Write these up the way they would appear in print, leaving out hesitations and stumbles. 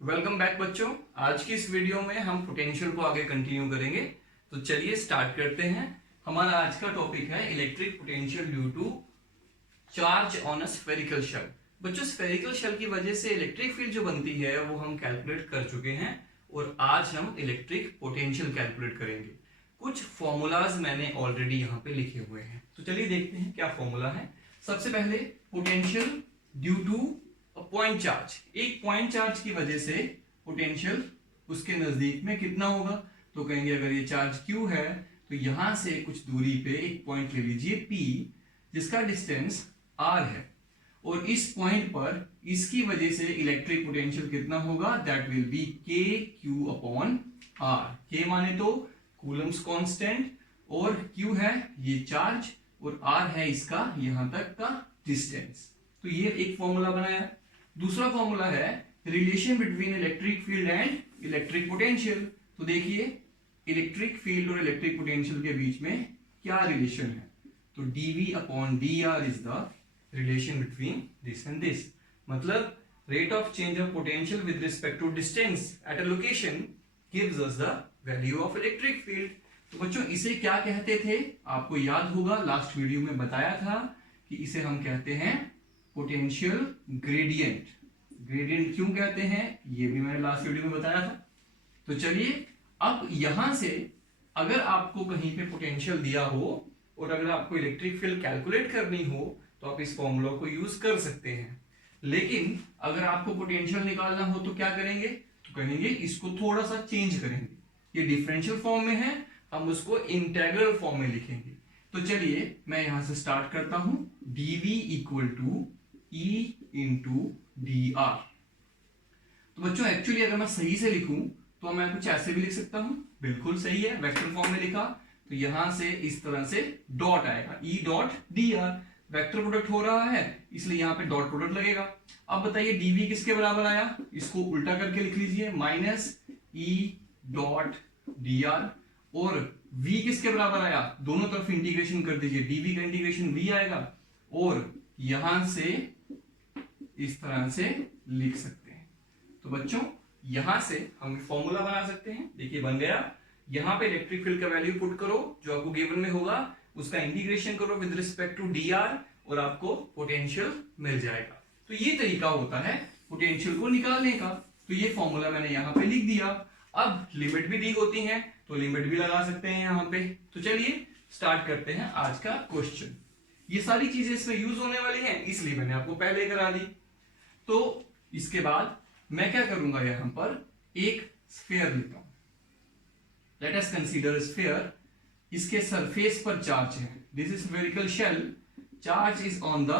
Welcome back बच्चों। आज की इस वीडियो में हम पोटेंशियल को आगे कंटिन्यू करेंगे। तो चलिए स्टार्ट करते हैं। हमारा आज का टॉपिक है electric potential due to charge on a spherical shell. बच्चों, स्फेरिकल शेल की वजह से इलेक्ट्रिक फील्ड जो बनती है वो हम कैलकुलेट कर चुके हैं और आज हम इलेक्ट्रिक पोटेंशियल कैलकुलेट करेंगे। कुछ फॉर्मूलाज मैंने ऑलरेडी यहाँ पे लिखे हुए हैं, तो चलिए देखते हैं क्या फॉर्मूला है। सबसे पहले potential due two point charge, एक पॉइंट चार्ज की वजह से पोटेंशियल उसके नजदीक में कितना होगा। तो कहेंगे अगर ये चार्ज Q है तो यहां से कुछ दूरी पे एक पॉइंट ले लीजिए P, जिसका डिस्टेंस R है, और इस पॉइंट पर इसकी वजह से इलेक्ट्रिक पोटेंशियल कितना होगा, that will B KQ upon R। K माने तो कूलम्स कांस्टेंट और Q है ये चार्ज और R है इसका यहां तक का डिस्टेंस। तो ये एक फॉर्मूला बनाया। दूसरा फॉर्मूला है relation between electric field and electric potential. तो देखिए इलेक्ट्रिक फील्ड और इलेक्ट्रिक पोटेंशियल के बीच में क्या रिलेशन है, तो dv upon dr is the relation between this and this. मतलब rate of change of potential with respect to distance at a location gives us the value of electric field. तो बच्चों इसे क्या कहते थे, आपको याद होगा लास्ट वीडियो में बताया था कि इसे हम कहते हैं पोटेंशियल ग्रेडियंट। ग्रेडियंट क्यों कहते हैं ये भी मैंने लास्ट वीडियो में बताया था। तो चलिए अब यहां से अगर आपको कहीं पे पोटेंशियल दिया हो और अगर आपको इलेक्ट्रिक फील्ड कैलकुलेट करनी हो तो आप इस फॉर्मूला को यूज कर सकते हैं। लेकिन अगर आपको पोटेंशियल निकालना हो तो क्या करेंगे, तो कहेंगे इसको थोड़ा सा चेंज करेंगे। ये डिफरेंशियल फॉर्म में है, हम उसको इंटेग्रल फॉर्म में लिखेंगे। तो चलिए मैं यहां से स्टार्ट करता हूं, dv equal to E into dr। तो बच्चों एक्चुअली अगर मैं सही से लिखूं तो मैं कुछ ऐसे भी लिख सकता हूं, बिल्कुल सही है, वेक्टर फॉर्म में लिखा तो यहां से इस तरह से डॉट आएगा E dot dr। Vector product हो रहा है इसलिए यहां पे डॉट प्रोडक्ट लगेगा। अब बताइए dv किसके बराबर आया, इसको उल्टा करके लिख लीजिए माइनस E डॉट dr, और v किसके बराबर आया, दोनों तरफ इंटीग्रेशन कर दीजिए, dv का इंटीग्रेशन v आएगा और यहां से इस तरह से लिख सकते हैं। तो बच्चों यहां से हम फॉर्मूला बना सकते हैं, देखिए बन गया। यहां पे इलेक्ट्रिक फील्ड का वैल्यू पुट करो जो आपको गिवन में होगा, उसका इंटीग्रेशन करो विद रिस्पेक्ट टू dr और आपको पोटेंशियल मिल जाएगा। तो ये तरीका होता है पोटेंशियल को निकालने का। तो ये फॉर्मूला मैंने यहां पे लिख दिया। अब लिमिट भी दी होती है तो लिमिट भी लगा सकते हैं यहां पे। तो चलिए स्टार्ट करते हैं आज का क्वेश्चन। ये सारी चीजें इसमें यूज होने वाली हैं इसलिए मैंने आपको पहले करा दी। तो इसके बाद मैं क्या करूंगा, यहां पर एक स्फीयर लेता हूं। Let us consider sphere. इसके सरफेस पर चार्ज है, this is spherical shell, charge is on the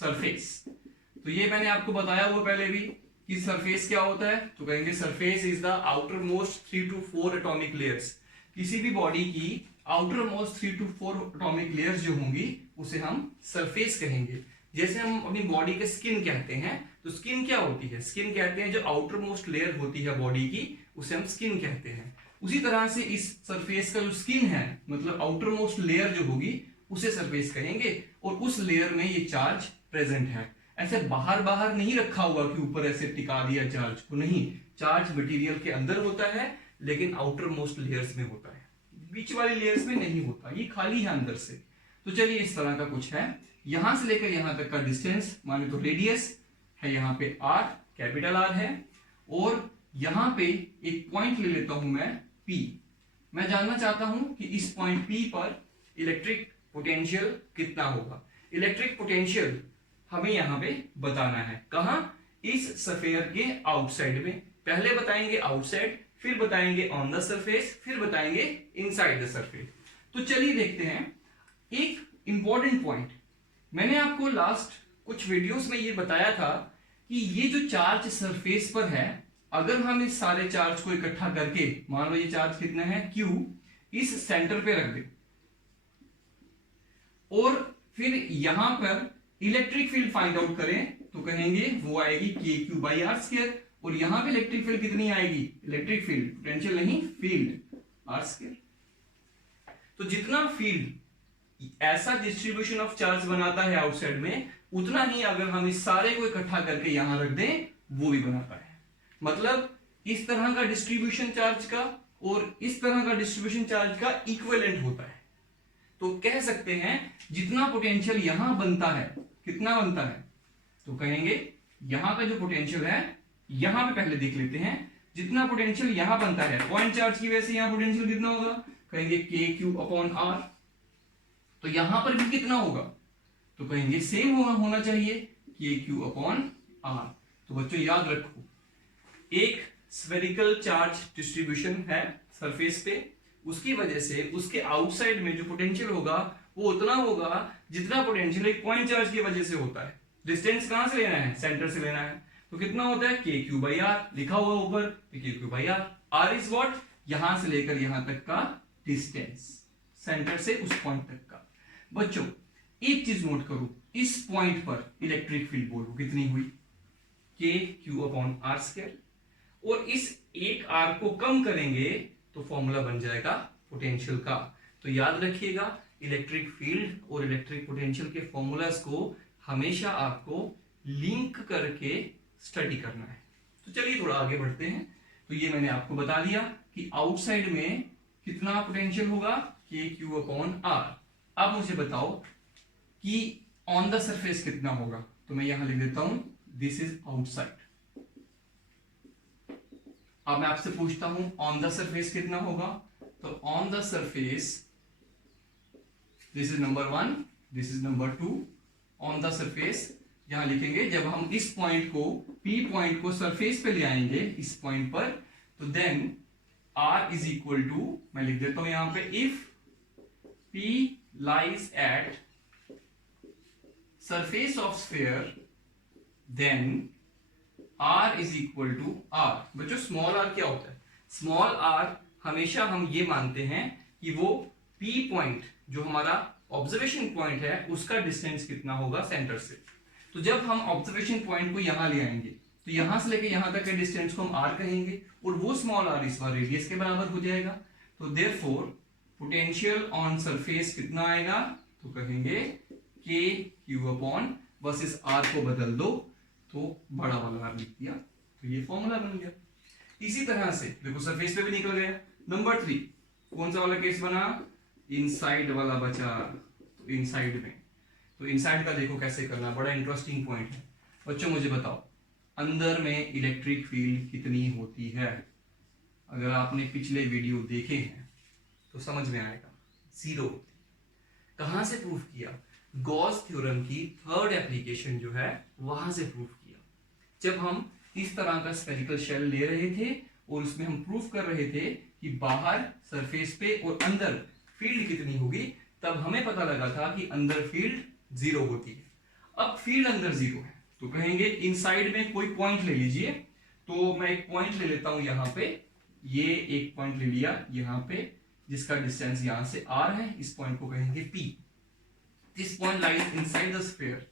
surface. तो ये मैंने आपको बताया हुआ पहले भी कि सरफेस क्या होता है, तो कहेंगे surface is the outer most 3 to 4 atomic layers. किसी भी बॉडी की outer most 3 to 4 atomic layers जो होंगी उसे हम सरफेस कहेंगे। जैसे हम अपनी बॉडी के स्किन कहते हैं, तो स्किन क्या होती है, स्किन कहते हैं जो आउटर मोस्ट लेयर होती है बॉडी की, उसे हम स्किन कहते हैं। उसी तरह से इस सरफेस का जो स्किन है मतलब आउटर मोस्ट लेयर जो होगी उसे सरफेस कहेंगे, और उस लेयर में ये चार्ज प्रेजेंट है। ऐसे बाहर बाहर नहीं रखा हुआ कि ऊपर ऐसे टिका दिया चार्ज को, नहीं, चार्ज मटेरियल के अंदर होता है लेकिन आउटर मोस्ट लेयर्स में होता है, बीच वाली लेयर्स में नहीं होता, ये खाली है अंदर से। तो चलिए इस तरह का कुछ है, यहां से लेकर यहां तक का डिस्टेंस माने तो रेडियस है, यहां पे R कैपिटल R है, और यहां पे एक पॉइंट ले लेता हूं मैं P। मैं जानना चाहता हूं कि इस पॉइंट P पर इलेक्ट्रिक पोटेंशियल कितना होगा। इलेक्ट्रिक पोटेंशियल हमें यहां पे बताना है, कहां, इस स्फीयर के आउटसाइड में। पहले बताएंगे आउटसाइड, फिर बताएंगे ऑन द सरफेस, फिर बताएंगे इनसाइड द सरफेस। तो चलिए देखते हैं एक इंपॉर्टेंट पॉइंट। मैंने आपको लास्ट कुछ वीडियोस में ये बताया था कि ये जो चार्ज सरफेस पर है, अगर हम इस सारे चार्ज को इकट्ठा करके, मान लो ये चार्ज कितना है Q, इस सेंटर पे रख दे और फिर यहां पर इलेक्ट्रिक फील्ड फाइंड आउट करें, तो कहेंगे वो आएगी KQ बाई R स्क्वायर, और यहां पे इलेक्ट्रिक फील्ड कितनी आएगी, इलेक्ट्रिक फील्ड, पोटेंशियल नहीं, फील्ड R स्क्वायर। तो जितना फील्ड ऐसा डिस्ट्रीब्यूशन ऑफ चार्ज बनाता है आउटसाइड में, उतना ही अगर हम इस सारे को इकट्ठा करके यहां रख दें वो भी बनाता है। मतलब इस तरह का डिस्ट्रीब्यूशन चार्ज का और इस तरह का डिस्ट्रीब्यूशन चार्ज का इक्विवेलेंट होता है। तो कह सकते हैं जितना पोटेंशियल यहां बनता है, कितना बनता है, तो कहेंगे यहां का जो पोटेंशियल है, यहां पे पहले देख लेते हैं, जितना पोटेंशियल यहां बनता है पॉइंट चार्ज की वजह से, यहां पोटेंशियल कितना होगा, कहेंगे के क्यू अपॉन आर। तो यहां पर भी कितना होगा, तो कहेंगे सेम होना चाहिए, के क्यू अपॉन आर। तो बच्चों याद रखो, एक स्फेरिकल चार्ज डिस्ट्रीब्यूशन है सरफेस पे, उसकी वजह से उसके आउटसाइड में जो पोटेंशियल होगा वो उतना होगा जितना पोटेंशियल एक पॉइंट चार्ज की वजह से होता है। डिस्टेंस कहां से लेना है, सेंटर से लेना है, तो कितना होता है के क्यू बाई आर, लिखा हुआ ऊपर k q by r. R is what, यहां से लेकर यहां तक का डिस्टेंस, सेंटर से उस पॉइंट तक का। बच्चों एक चीज नोट करो, इस पॉइंट पर इलेक्ट्रिक फील्ड बोलो कितनी हुई, के क्यू अपॉन आर स्क्वायर, और इस एक आर को कम करेंगे तो फॉर्मूला बन जाएगा पोटेंशियल का। तो याद रखिएगा, इलेक्ट्रिक फील्ड और इलेक्ट्रिक पोटेंशियल के फॉर्मूलाज को हमेशा आपको लिंक करके स्टडी करना है। तो चलिए थोड़ा आगे बढ़ते हैं। तो ये मैंने आपको बता दिया कि आउटसाइड में कितना पोटेंशियल होगा, के क्यू अपॉन आर। अब मुझे बताओ कि ऑन द सरफेस कितना होगा, तो मैं यहां लिख देता हूं दिस इज आउटसाइड। अब मैं आपसे पूछता हूं ऑन द सरफेस कितना होगा, तो on the surface this is number 1, this is number 2। On the surface यहां लिखेंगे, जब हम इस पॉइंट को P पॉइंट को सरफेस पे ले आएंगे इस पॉइंट पर, तो then R is equal to, मैं लिख देता हूं यहां पे, if P lies at surface of sphere then R is equal to R। बच्चों स्मॉल r क्या होता है, स्मॉल r हमेशा हम ये मानते हैं कि वो P पॉइंट जो हमारा ऑब्जर्वेशन पॉइंट है उसका डिस्टेंस कितना होगा सेंटर से। तो जब हम ऑब्जर्वेशन पॉइंट को यहां ले आएंगे तो यहां से लेके यहां तक के डिस्टेंस को हम r कहेंगे, और वो स्मॉल r इस बार रेडियस के बराबर हो जाएगा। तो देयरफॉर पोटेंशियल ऑन सरफेस कितना आएगा, तो कहेंगे के क्यू अपॉन, बस इस r को बदल दो तो बड़ा वाला r लिख दिया, तो ये फॉर्मूला बन गया। इसी तरह से देखो सरफेस पे भी निकल गया। नंबर 3 कौन सा वाला केस बना, इनसाइड वाला बचा। तो इनसाइड में, तो इनसाइड का देखो कैसे करना, बड़ा इंटरेस्टिंग पॉइंट है। बच्चों मुझे बताओ अंदर में इलेक्ट्रिक फील्ड कितनी होती है, अगर आपने पिछले वीडियो देखे हैं तो समझ में आएगा, 0 होती। कहां से प्रूफ किया, गॉस थ्योरम की थर्ड एप्लीकेशन जो है वहां से प्रूफ किया। जब हम इस तरह का स्फेरिकल शेल ले रहे थे और उसमें हम प्रूफ कर रहे थे कि बाहर सरफेस पे और अंदर फील्ड कितनी होगी, तब हमें पता लगा था कि अंदर फील्ड 0 होती है। अब फील्ड अंदर 0 है तो कहेंगे इनसाइड में कोई पॉइंट ले लीजिए। तो मैं एक पॉइंट ले लेता हूं यहां पे, ये एक पॉइंट ले लिया यहां पे जिसका डिस्टेंस यहां से r है, इस पॉइंट को कहेंगे P। This point lies inside the sphere.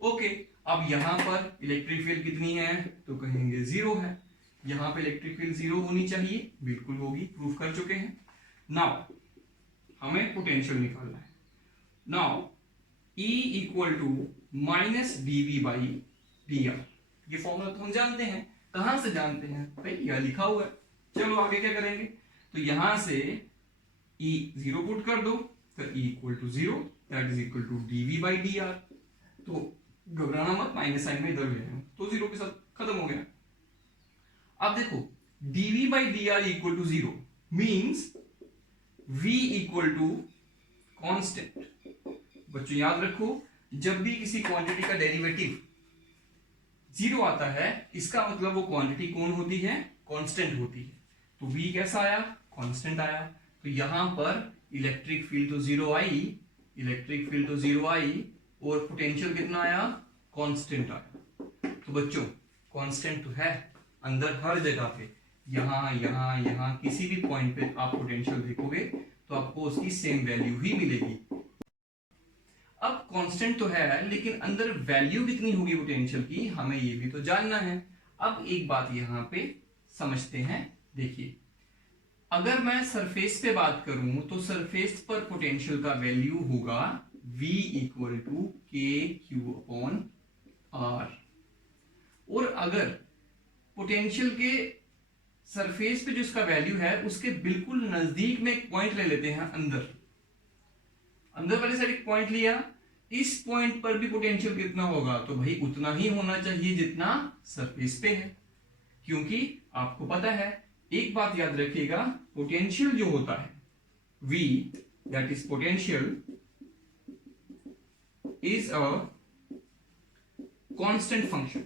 Okay, अब यहां पर इलेक्ट्रिक फील्ड कितनी है, तो कहेंगे 0 है। यहां पे इलेक्ट्रिक फील्ड 0 होनी चाहिए, बिल्कुल होगी, प्रूफ कर चुके हैं। नाउ हमें पोटेंशियल निकालना है। Now E equal to minus dv by dr, ये फॉर्मूला तो हम जानते हैं। कहां से जानते हैं भाई, यह लिखा हुआ है। चलो आगे क्या करेंगे, तो यहां से E 0 पुट कर दो, तो E equal to 0 that is equal to dv by dr। तो घबराना मत, माइनस साइन में इधर ले आए तो 0 के साथ खत्म हो गया। अब देखो dv by dr equal to 0 means v equal to constant. बच्चों याद रखो, जब भी किसी क्वांटिटी का डेरिवेटिव 0 आता है इसका मतलब वो क्वांटिटी कौन होती है, कांस्टेंट होती है। तो v कैसा आया, कांस्टेंट आया। तो यहां पर इलेक्ट्रिक फील्ड तो 0 आई, इलेक्ट्रिक फील्ड तो 0 आई और पोटेंशियल कितना आया, कांस्टेंट आया। तो बच्चों कांस्टेंट तो है अंदर हर जगह पे, यहां यहां यहां किसी भी पॉइंट पे आप पोटेंशियल देखोगे तो आपको उसकी सेम वैल्यू ही मिलेगी। अब कांस्टेंट तो है लेकिन अंदर वैल्यू कितनी होगी पोटेंशियल की, हमें ये भी तो जानना है। अब एक बात यहां पे समझते हैं, देखिए अगर मैं सरफेस पे बात करूं तो सरफेस पर पोटेंशियल का वैल्यू होगा v equal to k q upon are. और अगर पोटेंशियल के सरफेस पे जो इसका वैल्यू है उसके बिल्कुल नजदीक में एक पॉइंट ले लेते हैं, अंदर वाले साइड एक पॉइंट लिया, इस पॉइंट पर भी पोटेंशियल कितना होगा, तो भाई उतना ही होना चाहिए जितना सरफेस पे है, क्योंकि आपको पता है, एक बात याद रखिएगा, पोटेंशियल जो होता है V, that is potential is a constant function,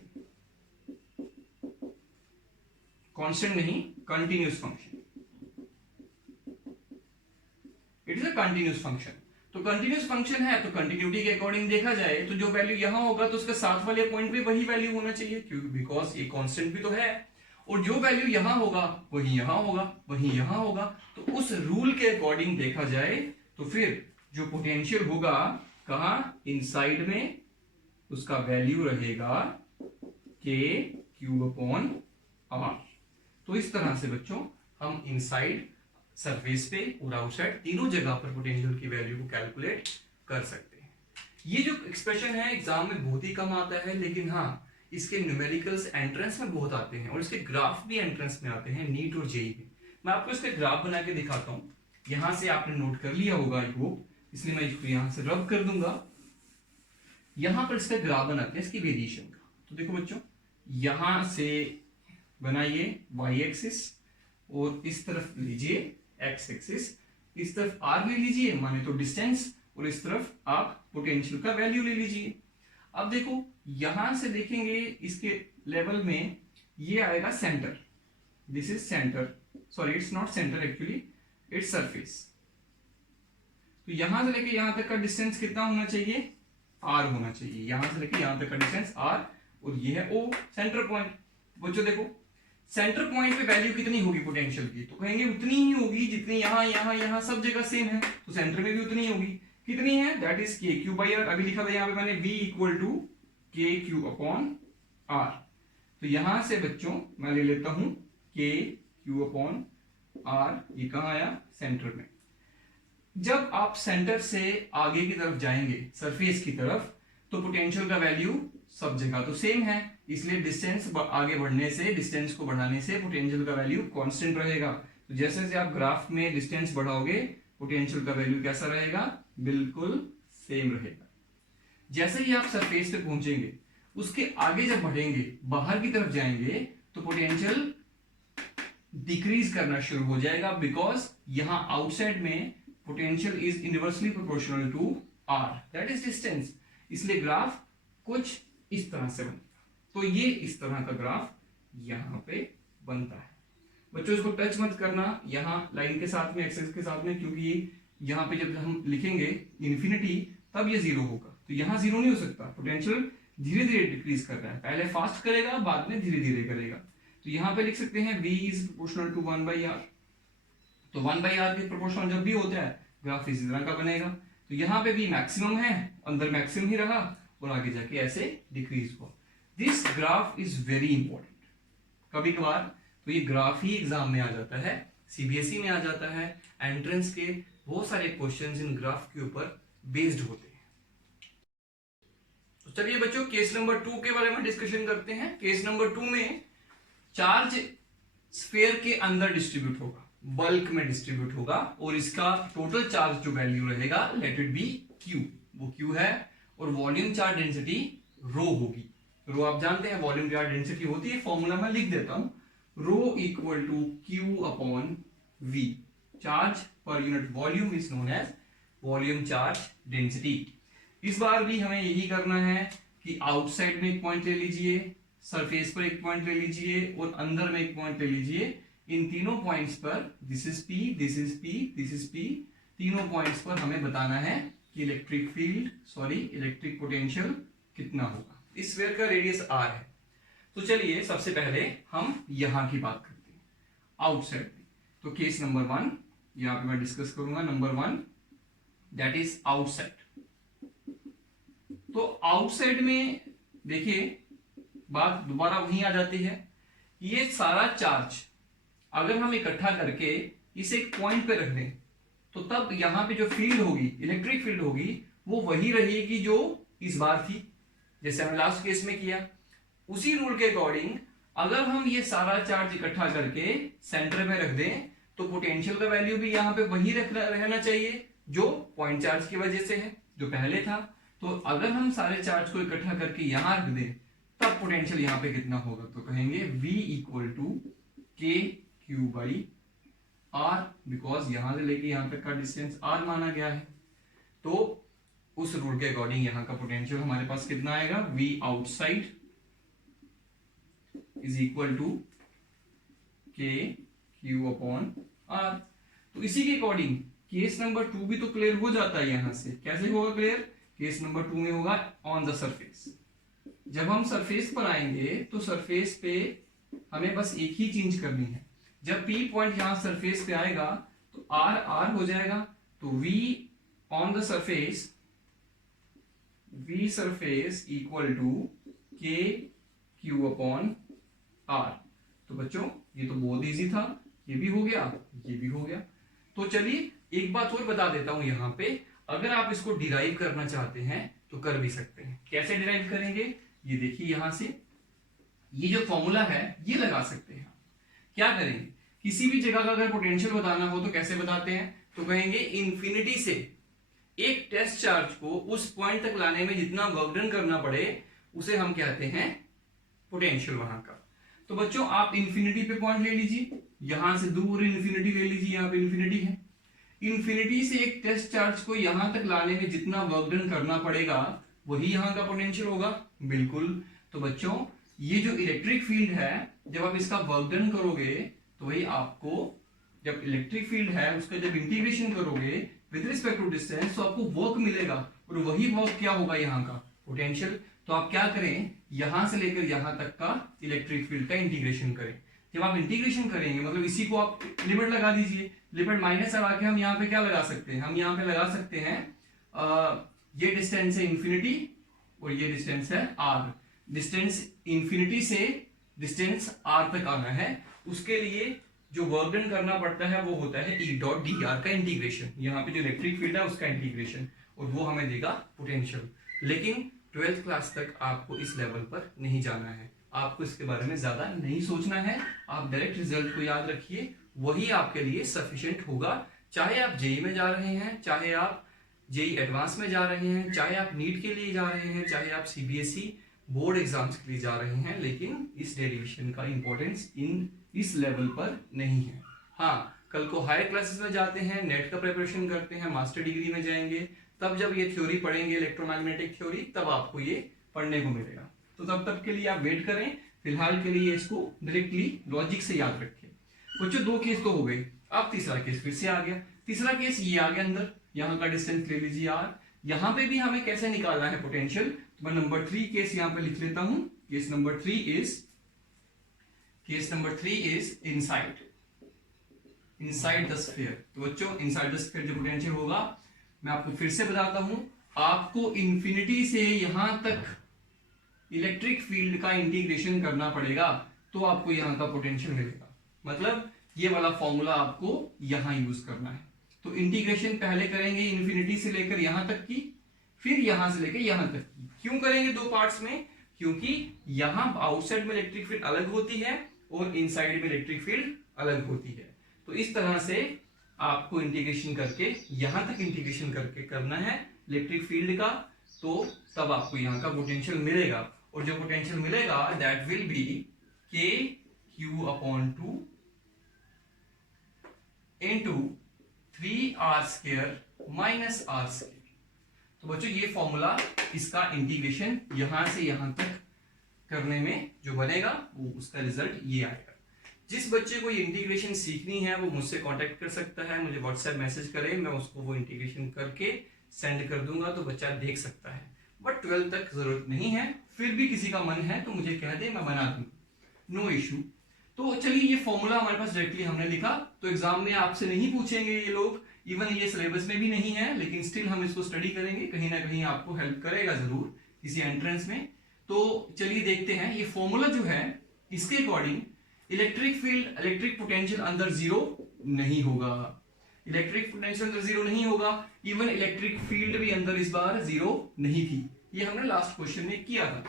constant नहीं, continuous function, it is a continuous function. तो कंटिन्यूअस फंक्शन है तो कंटिन्यूटी के अकॉर्डिंग देखा जाए तो जो वैल्यू यहां होगा तो उसके साथ वाले पॉइंट पे वही वैल्यू होना चाहिए, क्योंकि बिकॉज ये कांस्टेंट भी तो है, और जो वैल्यू यहां होगा वही यहां होगा, वही यहां होगा। तो उस रूल के अकॉर्डिंग देखा जाए तो फिर जो पोटेंशियल होगा कहां, इनसाइड में, उसका वैल्यू रहेगा K³ R। तो इस तरह से बच्चों हम इनसाइड, सरफेस पे और आउटसाइड तीनों जगह पर पोटेंशियल की वैल्यू को कैलकुलेट कर सकते हैं। ये जो एक्सप्रेशन है एग्जाम में बहुत ही कम आता है, लेकिन हाँ इसके न्यूमेरिकल्स एंट्रेंस में बहुत आते हैं और इसके ग्राफ भी एंट्रेंस में आते हैं, नीट और जेईई में। मैं आपको इसके ग्राफ बना के दिखाता हूँ, यहां से आपने नोट कर लिया होगा आई होप, इसलिए मैं इसको यहां से रब कर दूंगा। यहां पर इसका ग्राफ बनाते हैं इसकी वेरिएशन का। तो देखो बच्चों, यहां से बनाइए y एक्सिस और इस तरफ लीजिए x एक्सिस, इस तरफ r ले लीजिए माने तो डिस्टेंस, और इस तरफ आप पोटेंशियल का वैल्यू ले लीजिए। अब देखो यहां से देखेंगे इसके लेवल में ये आएगा centre, this is centre, sorry it's not centre actually, its surface. तो यहां से लेके यहां तक का डिस्टेंस कितना होना चाहिए, r होना चाहिए, यहां से लेके यहां तक का डिस्टेंस r, और ये है o सेंटर पॉइंट। बच्चों देखो सेंटर पॉइंट पे वैल्यू कितनी होगी पोटेंशियल की, तो कहेंगे उतनी ही होगी जितनी यहां यहां यहां सब जगह सेम है, तो सेंटर में भी उतनी ही होगी। कितनी है, दैट इज K³/R। अभी लिखा था यहां पे मैंने V = K³/R। तो यहां से बच्चों मैं ले लेता हूं K³/R, ये कहां आया, सेंटर में। जब आप सेंटर से आगे की तरफ जाएंगे, सरफेस की तरफ, तो पोटेंशियल का वैल्यू सब जगह तो सेम है, इसलिए डिस्टेंस आगे बढ़ने से, डिस्टेंस को बढ़ाने से पोटेंशियल का वैल्यू कांस्टेंट रहेगा। तो जैसे जैसे आप ग्राफ में डिस्टेंस बढ़ाओगे पोटेंशियल का वैल्यू कैसा रहेगा, बिल्कुल सेम रहेगा। जैसे ही आप सरफेस पे पहुंचेंगे, उसके आगे जब बढ़ेंगे, बाहर की तरफ जाएंगे, तो पोटेंशियल डिक्रीज करना शुरू हो जाएगा, बिकॉज यहां आउटसाइड में potential is inversely proportional to r, that is distance. इसलिए ग्राफ कुछ इस तरह से बनता है। तो ये इस तरह का ग्राफ यहां पे बनता है। बच्चों इसको टच मत करना यहां लाइन के साथ में, एक्सेस के साथ में, क्योंकि ये यहां पे जब हम लिखेंगे इन्फिनिटी तब ये जीरो होगा, तो यहां जीरो नहीं हो सकता, पोटेंशियल धीरे धीरे डिक्रीज कर रहा है, पहले फास्ट करेगा बाद में धीरे धीरे करेगा। तो यहां पे लिख सकते हैं V is proportional to 1/r। तो 1/r के प्रोपोर्शनल जब भी होता है ग्राफ इसी तरह का बनेगा। तो यहां पे V मैक्सिमम है, अंदर मैक्सिमम ही रहा और आगे जाके ऐसे डिक्रीज हुआ। This graph is very important. कभी कभार तो ये ग्राफ ही एग्जाम में आ जाता है, सीबीएसई में आ जाता है, एंट्रेंस के बहुत सारे क्वेश्चंस इन ग्राफ के ऊपर बेस्ड होते हैं। तो चलिए बच्चों केस नंबर 2 के बारे में डिस्कशन करते हैं। केस नंबर 2 में चार्ज स्फीयर के अंदर डिस्ट्रीब्यूट होगा, बल्क में डिस्ट्रीब्यूट होगा, और इसका टोटल चार्ज जो वैल्यू रहेगा लेट इट बी Q, वो Q है, और वॉल्यूम चार्ज डेंसिटी रो होगी। रो आप जानते हैं वॉल्यूम चार्ज डेंसिटी होती है, फॉर्मूला मैं लिख देता हूं, rho = Q/V, charge per unit volume is known as volume charge density. इस बार भी हमें यही करना है कि आउटसाइड में एक पॉइंट ले लीजिए, सरफेस पर एक पॉइंट ले लीजिए और अंदर में एक पॉइंट ले लीजिए। इन तीनों पॉइंट्स पर this is P, this is P, this is P, तीनों पॉइंट्स पर हमें बताना है कि इलेक्ट्रिक पोटेंशियल कितना होगा। इस स्फीयर का रेडियस r है। तो चलिए सबसे पहले हम यहां की बात करते हैं, आउटसाइड में। तो केस नंबर 1 यहां पे मैं डिस्कस करूंगा, नंबर 1 दैट इज आउटसाइड। तो आउटसाइड में देखिए बात दोबारा वहीं आ जाती है, ये सारा चार्ज अगर हम इकट्ठा करके इसे एक पॉइंट पे रख दें, तो तब यहां पे जो फील्ड होगी, इलेक्ट्रिक फील्ड होगी, वो वही रहेगी जो इस बार थी, जैसे हमने लास्ट केस में किया। उसी रूल के अकॉर्डिंग अगर हम ये सारा चार्ज इकट्ठा करके सेंटर में रख दें तो पोटेंशियल का वैल्यू भी यहाँ पे वही रहना चाहिए जो पॉइंट चार्ज की वजह से है, जो पहले था। तो अगर हम सारे चार्ज को इकट्ठा करके यहां रख दें तब पोटेंशियल यहाँ पे कितना होगा, तो कहेंगे V equal to k q by are, because यहां से लेके यहां तक का डिस्टेंस r माना गया है। तो उस रूल के अकॉर्डिंग यहाँ का पोटेंशियल हमारे पास कितना आएगा, V outside is equal to k q upon r. तो इसी के अकॉर्डिंग केस नंबर 2 भी तो क्लियर हो जाता है। यहां से कैसे होगा क्लियर, केस नंबर 2 में होगा ऑन द सरफेस। जब हम सरफेस पर आएंगे तो सरफेस पे हमें बस एक ही चीज करनी है, जब P पॉइंट यहां सरफेस पे आएगा तो R R हो जाएगा, तो V on the surface, V surface equal to k q upon R। तो बच्चों ये तो बहुत इजी था, ये भी हो गया, ये भी हो गया। तो चलिए एक बात और बता देता हूं, यहां पे अगर आप इसको डिराइव करना चाहते हैं तो कर भी सकते हैं। कैसे डिराइव करेंगे, ये देखिए यहां से ये जो फॉर्मूला है ये लगा सकते हैं। क्या करेंगे, किसी भी जगह का अगर पोटेंशियल बताना हो तो कैसे बताते हैं, तो कहेंगे इंफिनिटी से एक टेस्ट चार्ज को उस पॉइंट तक लाने में जितना वर्क डन करना पड़े उसे हम कहते हैं पोटेंशियल वहां का। तो बच्चों आप इंफिनिटी पे पॉइंट ले लीजिए, यहां से दूर इंफिनिटी ले लीजिए, यहां पे इंफिनिटी है। इंफिनिटी से एक टेस्ट चार्ज को यहां तक लाने में जितना वर्क डन करना पड़ेगा वही यहां का पोटेंशियल होगा, बिल्कुल। तो बच्चों ये जो इलेक्ट्रिक फील्ड है जब आप इसका वर्क डन करोगे तो वही आपको, जब इलेक्ट्रिक फील्ड है उसका जब इंटीग्रेशन करोगे विद रिस्पेक्ट टू डिस्टेंस तो आपको वर्क मिलेगा, और वही वर्क क्या होगा यहाँ का पोटेंशियल। तो आप क्या करें, यहां से लेकर यहां तक का इलेक्ट्रिक फील्ड का इंटीग्रेशन करें। जब आप इंटीग्रेशन करेंगे मतलब इसी को आप लिमिट लगा दीजिए, लिमिट माइनस लगा के हम यहाँ पे क्या लगा सकते हैं, हम यहाँ पे लगा सकते हैं ये डिस्टेंस है इंफिनिटी और ये डिस्टेंस है आर। डिस्टेंस इंफिनिटी से डिस्टेंस आर तक आना है, उसके लिए जो वर्क डन करना पड़ता है वो होता है ई डॉट डी आर का इंटीग्रेशन, यहाँ पे जो इलेक्ट्रिक फील्ड है उसका इंटीग्रेशन, और वो हमें देगा पोटेंशियल। लेकिन 12th क्लास तक आपको इस लेवल पर नहीं जाना है, आपको इसके बारे में ज्यादा नहीं सोचना है। आप डायरेक्ट रिजल्ट को याद रखिए, वही आपके लिए सफिशिएंट होगा। चाहे आप जेई में जा रहे हैं, चाहे आप जेई एडवांस में जा रहे हैं, चाहे आप नीट के लिए जा रहे हैं, चाहे आप सीबीएसई बोर्ड एग्जाम्स के लिए जा रहे हैं, लेकिन इस डेरिवेशन का इंपॉर्टेंस इस लेवल पर नहीं है। हाँ, कल को हायर क्लासेस में जाते हैं, नेट का प्रिपरेशन करते हैं, मास्टर डिग्री में जाएंगे, तब जब ये थ्योरी पढ़ेंगे इलेक्ट्रोमैग्नेटिक थ्योरी, तब आपको ये पढ़ने को मिलेगा। तो तब तक के लिए आप वेट करें, फिलहाल के लिए इसको डायरेक्टली लॉजिक से याद रखें। बच्चों 2 केस तो हो गए, अब तीसरा केस फिर से आ गया। तीसरा केस ये आ गया अंदर, यहाँ का डिस्टेंस ले लीजिए आर, यहाँ पे भी हमें कैसे निकालना है पोटेंशियल। तो मैं नंबर 3 केस यहाँ पे लिख लेता हूं। Case number 3 is inside the sphere. तो बच्चों इनसाइड द स्फीयर जो पोटेंशियल होगा, मैं आपको फिर से बताता हूं, आपको इंफिनिटी से यहां तक इलेक्ट्रिक फील्ड का इंटीग्रेशन करना पड़ेगा तो आपको यहां का पोटेंशियल मिलेगा। मतलब ये वाला फॉर्मूला आपको यहां यूज करना है। तो इंटीग्रेशन पहले करेंगे इंफिनिटी से लेकर यहां तक की, फिर यहां से लेकर यहां तक की। क्यों करेंगे 2 पार्ट्स में, क्योंकि यहां आउटसाइड में इलेक्ट्रिक फील्ड अलग होती है और इनसाइड में इलेक्ट्रिक फील्ड अलग होती है। तो इस तरह से आपको इंटीग्रेशन करके यहां तक इंटीग्रेशन करके करना है इलेक्ट्रिक फील्ड का, तो तब आपको यहां का पोटेंशियल मिलेगा। और जो पोटेंशियल मिलेगा दैट विल बी के q upon 2 into 3r² minus r²। तो बच्चों ये फॉर्मूला, इसका इंटीग्रेशन यहां से यहां तक करने में जो बनेगा वो उसका रिजल्ट ये आएगा। जिस बच्चे को ये इंटीग्रेशन सीखनी है वो मुझसे कांटेक्ट कर सकता है, मुझे व्हाट्सएप मैसेज करे, मैं उसको वो इंटीग्रेशन करके सेंड कर दूंगा तो बच्चा देख सकता है। बट 12 तक जरूरत नहीं है, फिर भी किसी का मन है तो मुझे कह दे, मैं बना दूंगा, नो इशू। तो चलिए ये फॉर्मूला हमारे पास डायरेक्टली हमने लिखा, तो एग्जाम में आपसे नहीं पूछेंगे ये लोग, इवन ये सिलेबस में भी नहीं है, लेकिन स्टिल हम इसको स्टडी करेंगे, कहीं ना कहीं आपको हेल्प करेगा जरूर किसी एंट्रेंस में। तो चलिए देखते हैं ये फॉर्मूला जो है, इसके according electric field, electric potential अंदर जीरो नहीं होगा, इलेक्ट्रिक पोटेंशियल अंदर जीरो नहीं होगा, इवन इलेक्ट्रिक फील्ड भी अंदर इस बार जीरो नहीं थी। ये हमने लास्ट क्वेश्चन में किया था।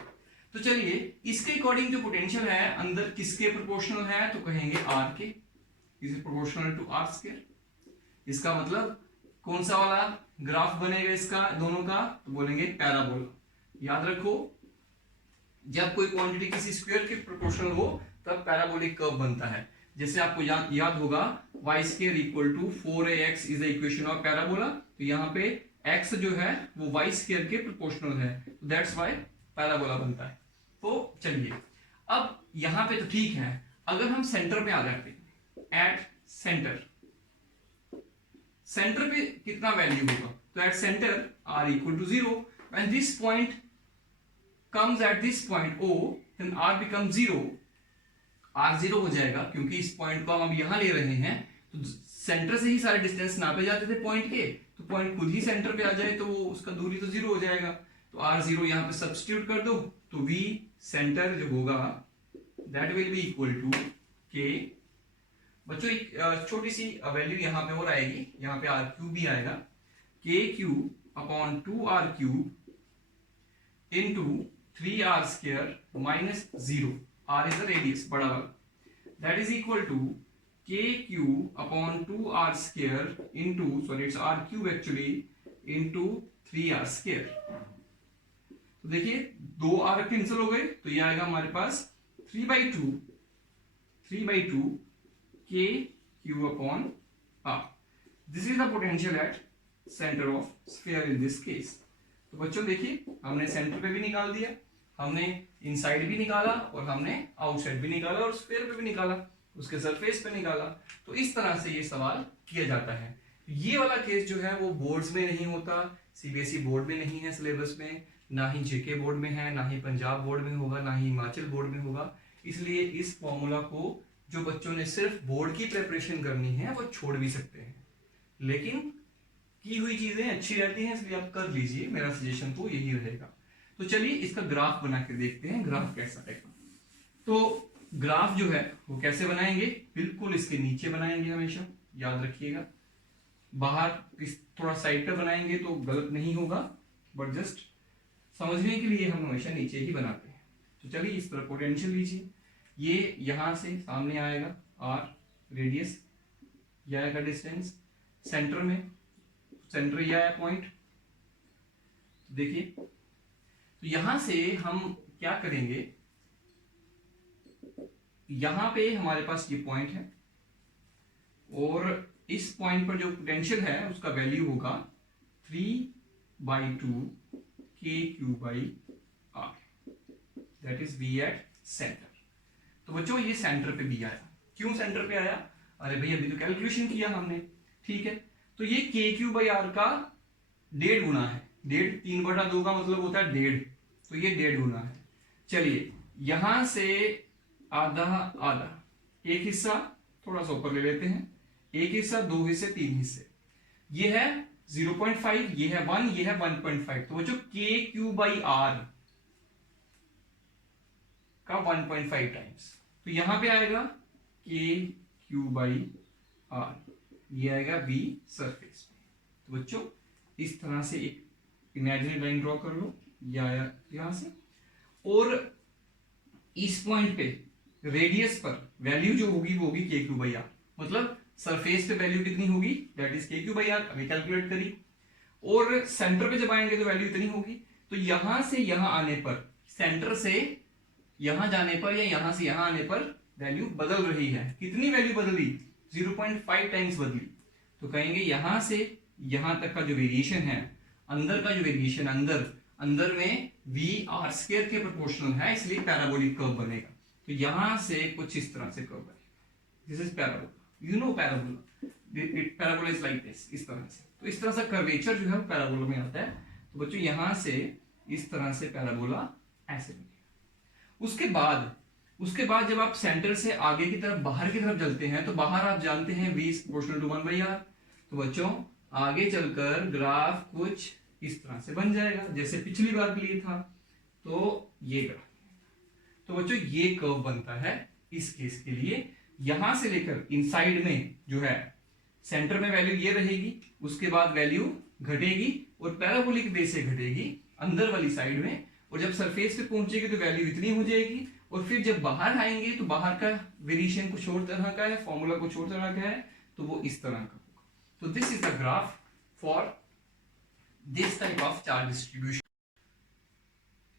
तो चलिए इसके अकॉर्डिंग जो पोटेंशियल है अंदर किसके प्रोपोर्शनल है, तो कहेंगे आर के, is proportional to r square. इसका मतलब कौन सा वाला ग्राफ बनेगा इसका दोनों का, तो बोलेंगे पैराबोला। याद रखो जब कोई क्वांटिटी किसी स्क्वायर के प्रोपोर्शनल हो तब पैराबोलिक कर्व बनता है। जैसे आपको याद होगा y square equal to 4ax is the equation of parabola. तो यहाँ पे x जो है वो y स्क्वायर के प्रोपोर्शनल है, तो दैट्स व्हाई पैराबोला बनता है। तो चलिए अब यहाँ पे तो ठीक है, अगर हम सेंटर पे आ जाते हैं, एट सेंटर पे कितना वैल्यू होगा, तो at centre r equal to 0 when this point comes at this point O, then R becomes 0, R 0 हो जाएगा क्योंकि इस पॉइंट को हम अब यहां ले रहे हैं, तो सेंटर से ही सारे डिस्टेंस नापे जाते थे पॉइंट के, तो पॉइंट खुद ही सेंटर पे आ जाए तो वो उसका दूरी तो 0 हो जाएगा। तो R 0 यहां पे सब्स्टिट्यूट कर दो, तो V सेंटर जो होगा that will be equal to K। बच्चों एक छोटी सी वैल्यू यहां पे और आएगी, यहां पे R क्यूब भी आएगा, K cube upon 2R cube into 3r square minus 0, r is the radius बड़ा वाला, that is equal to k cube upon 2r square into, sorry it's r cube actually, into 3r square। तो देखिए दो r cancel हो गए, तो ये आएगा हमारे पास 3/2 k cube upon r। This is the potential at center of sphere in this case। तो बच्चों देखिए हमने सेंटर पे भी निकाल दिया, हमने इनसाइड भी निकाला और हमने आउटसाइड भी निकाला और स्फीयर पे भी निकाला, उसके सरफेस पे निकाला। तो इस तरह से ये सवाल किया जाता है। ये वाला केस जो है वो बोर्ड्स में नहीं होता, सीबीएसई बोर्ड में नहीं है सिलेबस में, ना ही जेके बोर्ड में है, ना ही पंजाब बोर्ड में होगा, ना ही हिमाचल बोर्ड में होगा। इसलिए इस फॉर्मूला को जो बच्चों ने सिर्फ बोर्ड की प्रिपरेशन करनी है वो छोड़ भी सकते हैं, लेकिन की हुई चीजें अच्छी रहती हैं, इसलिए आप कर लीजिए, मेरा सजेशन तो यही रहेगा। तो चलिए इसका ग्राफ बना के देखते हैं ग्राफ कैसा है। तो ग्राफ जो है वो कैसे बनाएंगे, बिल्कुल इसके नीचे बनाएंगे, हमेशा याद रखिएगा। बाहर इस थोड़ा साइड पे बनाएंगे तो गलत नहीं होगा, बट जस्ट समझने के लिए हम हमेशा नीचे ही बनाते हैं। तो चलिए इस तरह पोटेंशियल लीजिए, ये यहां से सामने आएगा r रेडियस, ये आएगा डिस्टेंस, सेंटर में सेंटर ये आया पॉइंट। देखिए तो यहां से हम क्या करेंगे, यहां पे हमारे पास ये पॉइंट है और इस पॉइंट पर जो पोटेंशियल है उसका वैल्यू होगा 3/2 k q by r, that is v at centre. तो बच्चों ये सेंटर पे भी आया, क्यों सेंटर पे आया, अरे भाई अभी तो कैलकुलेशन किया हमने, ठीक है। तो ये k क्यू बाई आर का 1.5 गुना है, 3/2 का मतलब होता है 1.5, तो ये 1.5 गुना है। चलिए यहां से आधा आधा, एक हिस्सा थोड़ा सा ऊपर ले लेते हैं, एक हिस्सा, 2 हिस्से, 3 हिस्से, ये है 0.5, ये है 1, ये है 1.5। तो जो k क्यू बाई आर का 1.5 टाइम्स, तो यहां पे आएगा k क्यू बाई आर, ये आएगा v सरफेस पे। तो बच्चों इस तरह से एक इमेजिनरी लाइन ड्रॉ कर लो, ये आया यहां से, और इस पॉइंट पे रेडियस पर वैल्यू जो होगी वो होगी k क्यू बाई आर, मतलब सरफेस पे वैल्यू कितनी होगी, that is k q by r, अभी कैलकुलेट करी। और सेंटर पे जब आएंगे तो वैल्यू इतनी होगी। तो यहां से यहां आने पर, सेंटर से यहां जाने पर या यहां से यहां आने पर वैल्यू बदल रही है, कितनी वैल्यू बदली, 0.5 टाइम्स बदली। तो कहेंगे यहां से यहां तक का जो वेरिएशन है, अंदर का जो वेरिएशन, अंदर में v r स्क्वायर के प्रोपोर्शनल है, इसलिए पैराबोलिक कर्व बनेगा। तो यहां से कुछ इस तरह से कर्व बनेगा, this is parabola, you know parabola, parabola is like this, इस तरह से। तो इस तरह से कर्वेचर जो है वो पैराबोला में आता है। तो बच्चों यहां से इस तरह से पैराबोला ऐसे बनेगा। उसके बाद जब आप सेंटर से आगे की तरफ, बाहर की तरफ चलते हैं, तो बाहर आप जानते हैं v is proportional to 1/r। तो बच्चों आगे चलकर ग्राफ कुछ इस तरह से बन जाएगा जैसे पिछली बार के लिए था। तो ये ग्राफ, तो बच्चों ये कर्व बनता है इस केस के लिए। यहां से लेकर इनसाइड में जो है सेंटर में वैल्यू ये रहेगी, उसके बाद वैल्यू घटेगी और पैराबोलिक बेस से घटेगी अंदर वाली साइड में, और जब सरफेस पे पहुंचेगी तो वैल्यू इतनी हो जाएगी, और फिर जब बाहर आएंगे तो बाहर का वेरिएशन कुछ और तरह का है, फॉर्मूला कुछ और तरह का है, तो वो इस तरह का होगा। तो this is the graph for this type of charge distribution.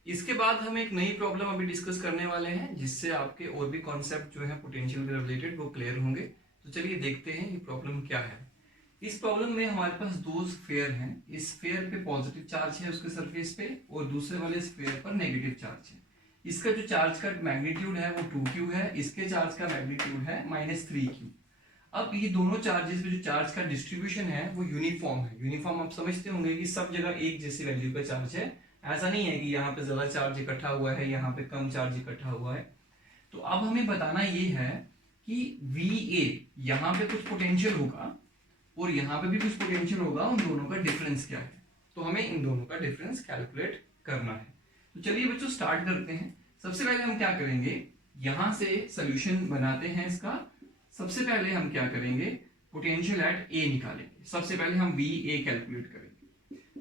इसके बाद हम एक नई प्रॉब्लम अभी डिस्कस करने वाले हैं, जिससे आपके और भी कॉन्सेप्ट जो है पोटेंशियल के रिलेटेड वो क्लियर होंगे। तो चलिए देखते हैं ये प्रॉब्लम क्या है। इस प्रॉब्लम में हमारे पास दो स्फीयर हैं। इस स्फीयर पे पॉजिटिव चार्ज है उसके सरफेस पे, और दूसरे वाले स्फीयर पर नेगेटिव चार्ज है। इसका जो चार्ज का मैग्नीट्यूड है वो 2q है, इसके चार्ज का मैग्नीट्यूड है -3q। अब ये दोनों चार्जेस में जो चार्ज का डिस्ट्रीब्यूशन है वो यूनिफॉर्म है। यूनिफॉर्म आप समझते होंगे कि सब जगह एक जैसी वैल्यू का चार्ज है, ऐसा नहीं है कि यहाँ पे ज्यादा चार्ज इकट्ठा हुआ है, यहाँ पे कम चार्ज इकट्ठा हुआ है। तो अब हमें बताना ये है कि VA यहाँ पे कुछ पोटेंशियल होगा और यहाँ पे भी कुछ पोटेंशियल होगा, उन दोनों का डिफरेंस क्या है। तो हमें इन दोनों का डिफरेंस कैलकुलेट करना है। तो चलिए बच्चों स्टार्ट करते हैं। सबसे पहले हम क्या करेंगे, यहां से सोल्यूशन बनाते हैं इसका। सबसे पहले हम क्या करेंगे, पोटेंशियल एट ए निकालेंगे। सबसे पहले हम VA कैलकुलेट करेंगे।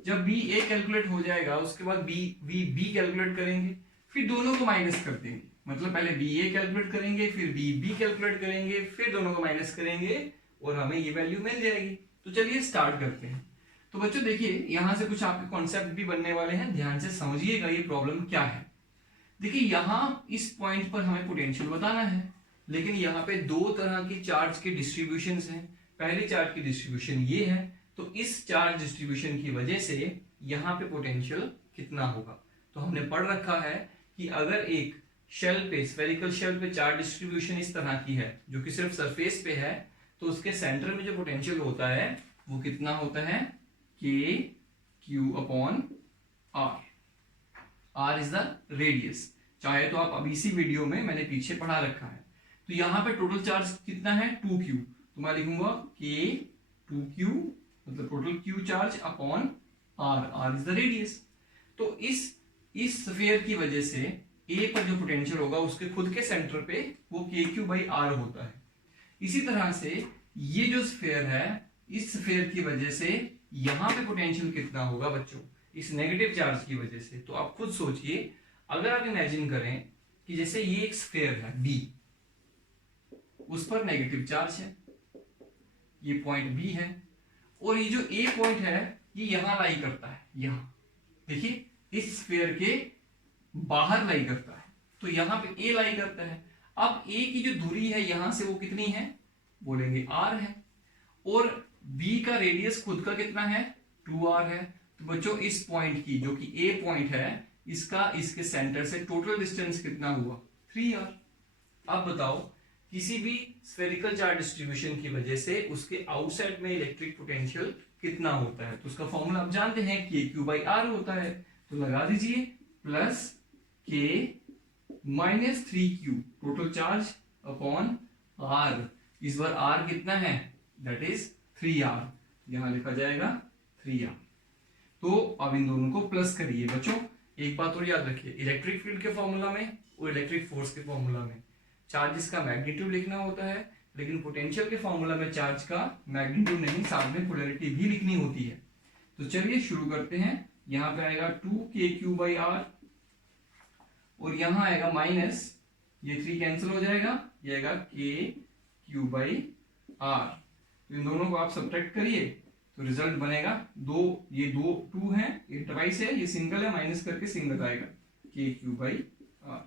जब VA कैलकुलेट हो जाएगा उसके बाद VB कैलकुलेट करेंगे, फिर दोनों को माइनस कर देंगे। मतलब पहले VA कैलकुलेट करेंगे, फिर VB कैलकुलेट करेंगे, फिर दोनों को माइनस करेंगे और हमें ये वैल्यू मिल जाएगी। तो चलिए स्टार्ट करते हैं। तो बच्चों देखिए यहां से कुछ आपके कॉन्सेप्ट भी बनने वाले हैं, ध्यान से समझिएगा ये प्रॉब्लम क्या है। देखिए यहां इस पॉइंट पर हमें पोटेंशियल बताना है, लेकिन यहाँ पे दो तरह की चार्ज के डिस्ट्रीब्यूशंस हैं। पहली चार्ज की डिस्ट्रीब्यूशन ये है, तो इस चार्ज डिस्ट्रीब्यूशन की वजह से यहाँ पे पोटेंशियल कितना होगा। तो हमने पढ़ रखा है कि अगर एक शेल पे, स्फेरिकल शेल पे चार्ज डिस्ट्रीब्यूशन इस तरह की है जो कि सिर्फ सरफेस पे है, तो उसके सेंटर में जो पोटेंशियल होता है वो कितना होता है, KQ/R। R is the radius. चाहे तो आप अभी इसी वीडियो में मैंने पीछे पढ़ा रखा है। तो यहाँ पे टोटल चार्ज कितना है 2Q, तो मैं लिखूंगा K2Q मतलब total Q charge upon R। R is the radius. तो इस स्फीयर की वजह से A पर जो पोटेंशियल होगा उसके खुद के सेंटर पे वो KQ/R होता है। इसी तरह से ये जो स्फीयर है, इस स्फीयर की वजह से यहां पे पोटेंशियल कितना होगा बच्चों, इस नेगेटिव चार्ज की वजह से। तो आप खुद सोचिए, अगर आप इमेजिन करें कि जैसे ये एक स्फीयर है B, उस पर नेगेटिव चार्ज है, ये पॉइंट B है, और ये जो A पॉइंट है ये यहां लाई करता है, यहां देखिए इस स्फीयर के बाहर लाई करता है, तो यहां पे A लाई करता है। अब A की जो दूरी है यहां से वो कितनी है, बोलेंगे R है, और B का रेडियस खुद का कितना है 2R है। तो बच्चों इस पॉइंट की जो कि A पॉइंट है, इसका इसके सेंटर से टोटल डिस्टेंस कितना हुआ 3R। अब बताओ किसी भी स्फेरिकल चार्ज डिस्ट्रीब्यूशन की वजह से उसके आउटसाइड में इलेक्ट्रिक पोटेंशियल कितना होता है। तो उसका फॉर्मूला आप जानते हैं KQ/R होता है। तो लगा दीजिए plus K -3Q total charge upon R। इस बार R कितना है, दैट इज 3R, यहां लिखा जाएगा 3R। तो अब इन दोनों को प्लस करिए। बच्चों एक बात और याद रखिए, इलेक्ट्रिक फील्ड के फॉर्मूला में और इलेक्ट्रिक फोर्स के फॉर्मूला में चार्जेस का मैग्नीट्यूड लिखना होता है, लेकिन पोटेंशियल के फॉर्मूला में चार्ज का मैग्नीट्यूड नहीं, साथ में पोलैरिटी भी लिखनी होती है। तो चलिए शुरू करते हैं। यहां पे आएगा 2KQ/R और यहां आएगा माइनस, ये 3 कैंसिल हो जाएगा, ये आएगा KQ/R। तो इन दोनों को आप सब्ट्रैक्ट करिए तो रिजल्ट बनेगा ये दो 2 है, ये ट्वाइस है, ये सिंगल है, माइनस करके सिंगल आएगा KQ/R।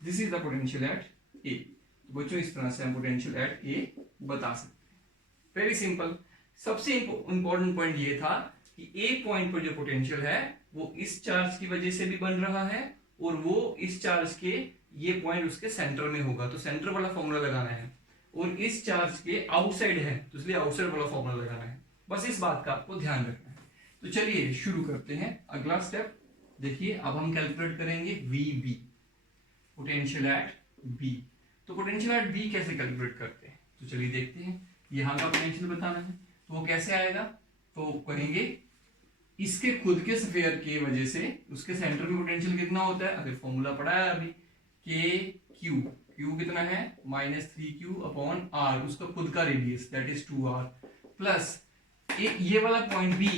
This is the potential eight A। तो बच्चों इस तरह से हम पोटेंशियल एट A बता सकते हैं। Very simple. सबसे इंपॉर्टेंट पॉइंट ये था कि A पॉइंट पर जो पोटेंशियल है वो इस चार्ज की वजह से भी बन रहा है, और वो इस चार्ज के ये पॉइंट उसके सेंटर में होगा, तो सेंटर वाला फॉर्मूला लगाना है, और इस चार्ज के आउटसाइड है तो इसलिए आउटसाइड वाला फॉर्मूला लगाना है। बस इस बात का आपको ध्यान रखना है। तो चलिए शुरू करते हैं। अगला स्टेप देखिए, अब हम कैलकुलेट करेंगे VB, पोटेंशियल एट B। तो पोटेंशियल एट B कैसे कैलकुलेट करते हैं, तो चलिए देखते हैं। यहां का पोटेंशियल बताना है, तो वो कैसे आएगा, तो कहेंगे इसके खुद के स्फीयर की वजह से उसके सेंटर में पोटेंशियल कितना होता है, अगर फॉर्मूला पढ़ा है अभी, Q कितना है -3Q/R, उसका खुद का radius that is 2R, plus ये वाला पॉइंट B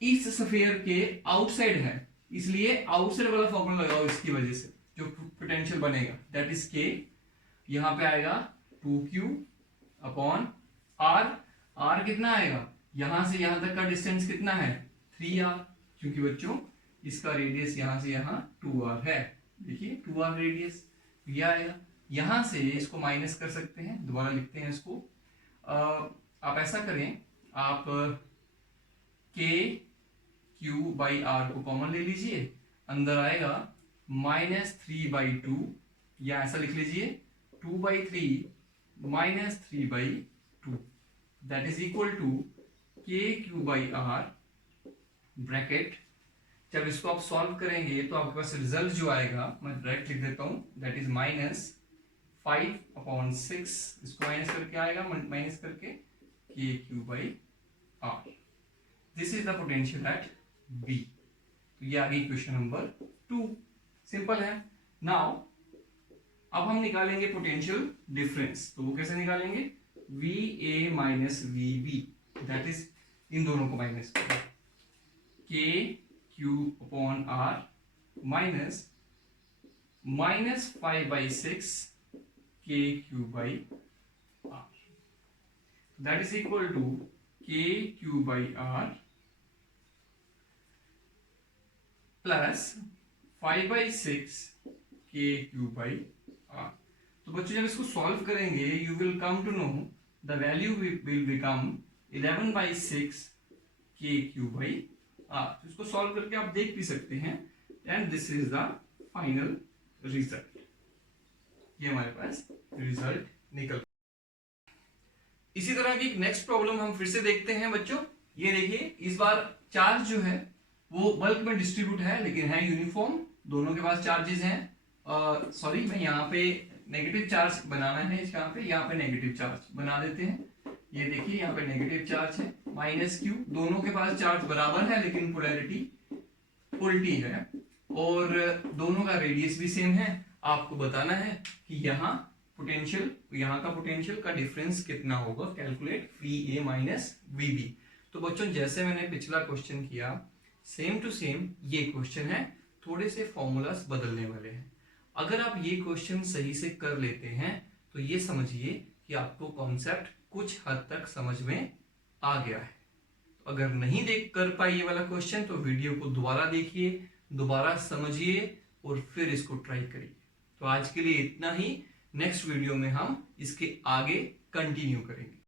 इस स्फीयर के आउटसाइड है, इसलिए आउटसाइड वाला फॉर्मूला लगाओ इसकी वजह से जो पोटेंशियल बनेगा, दैट इज के, यहां पे आएगा 2q अपॉन आर। आर कितना आएगा, यहां से यहां तक का डिस्टेंस कितना है 3r, क्योंकि बच्चों इसका रेडियस यहां से यहां 2r है। देखिए 2r रेडियस ये आएगा। यहां से इसको माइनस कर सकते हैं, दोबारा लिखते हैं इसको। आप ऐसा करें, आप के क्यू बाई आर को कॉमन ले लीजिए, अंदर आएगा -3/2, या ऐसा लिख लीजिए 2/3 minus 3/2, that is equal to k q by r bracket. जब इसको आप सॉल्व करेंगे तो आपके पास रिजल्ट जो आएगा, मैं डायरेक्ट लिख देता हूं, दैट इज -5/6, इसको माइनस करके आएगा, माइनस करके k q by r. This is the potential at B. तो ये आ गई क्वेश्चन नंबर 2, सिंपल है। नाउ अब हम निकालेंगे पोटेंशियल डिफरेंस, तो वो कैसे निकालेंगे, V A minus V B, that is इन दोनों को माइनस करें, के q upon are minus 5/6 k q by r, that is equal to k q by r plus 5/6 k q by are. तो बच्चों जब इसको सॉल्व करेंगे you will come to know the value will become 11/6 k q by are. तो इसको solve करके आप देख भी सकते हैं, and this is the final result. ये हमारे पास रिजल्ट निकल। इसी तरह की एक नेक्स्ट प्रॉब्लम हम फिर से देखते हैं बच्चों। ये देखिए, इस बार चार्ज जो है वो बल्क में डिस्ट्रीब्यूट है, लेकिन है यूनिफॉर्म, दोनों के पास चार्जेस हैं। सॉरी, मैं यहाँ पे नेगेटिव चार्ज बनाना है, यहाँ पे नेगेटिव चार्ज बना देते हैं। ये देखिए यहाँ पे नेगेटिव चार्ज है, -q, दोनों के पास चार्ज बराबर है लेकिन पोलैरिटी उल्टी है, और दोनों का रेडियस भी सेम है। आपको बताना है कि यहाँ पोटेंशियल, यहाँ का पोटेंशियल का डिफरेंस कितना होगा, calculate V A minus V B. तो बच्चों जैसे मैंने पिछला क्वेश्चन किया, सेम टू सेम ये क्वेश्चन है, थोड़े से फॉर्मूलास बदलने वाले हैं। अगर आप ये क्वेश्चन सही से कर लेते हैं तो ये समझिए कि आपको कॉन्सेप्ट कुछ हद तक समझ में आ गया है। तो अगर नहीं देख कर पाए ये वाला क्वेश्चन तो वीडियो को दोबारा देखिए, दोबारा समझिए और फिर इसको ट्राई करिए। तो आज के लिए इतना ही, नेक्स्ट वीडियो में हम इसके आगे कंटिन्यू करेंगे।